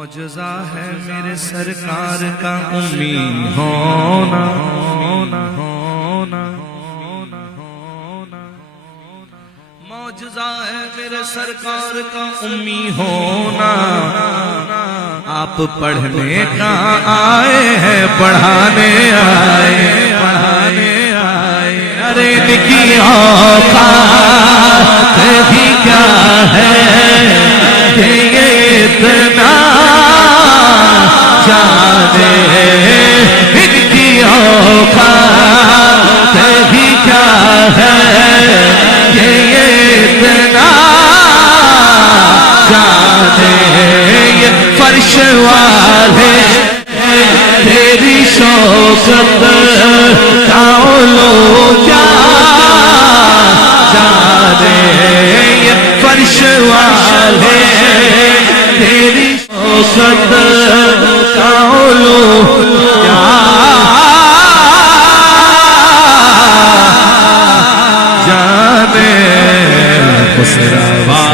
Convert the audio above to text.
معجزہ ہے میرے سرکار کا امی ہونا معجزہ ہے میرے سرکار کا امی ہونا آپ پڑھنے کا آئے ہیں پڑھانے آئے ارے نکی اوقات بھی کیا ہے کہ یہ اتنا جانے ان کی اوقات بھی کیا ہے کہ یہ اتنا جانے یہ فرش والے تیری شوقت کا علو کیا جانے یہ فرش والے تیری شوقت کا علو کیا جانے خسروا